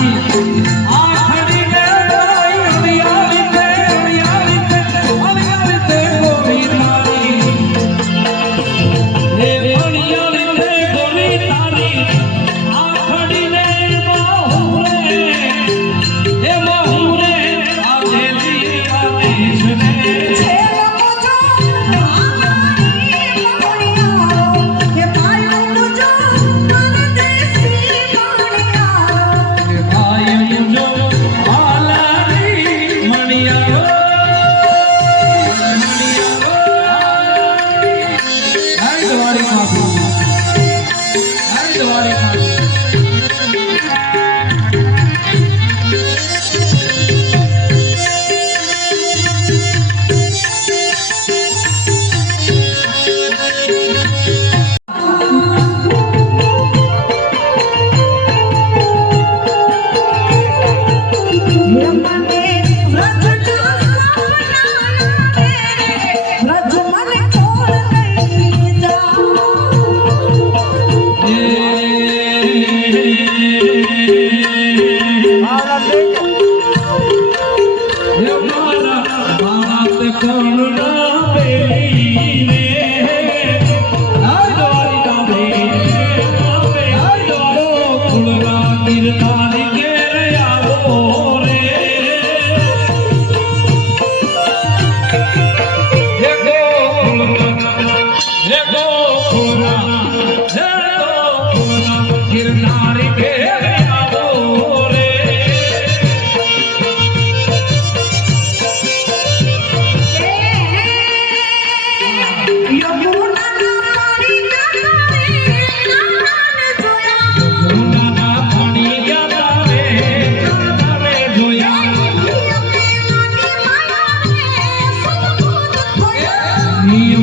vida. હે મારા Bharat કોણના બેલીને caminho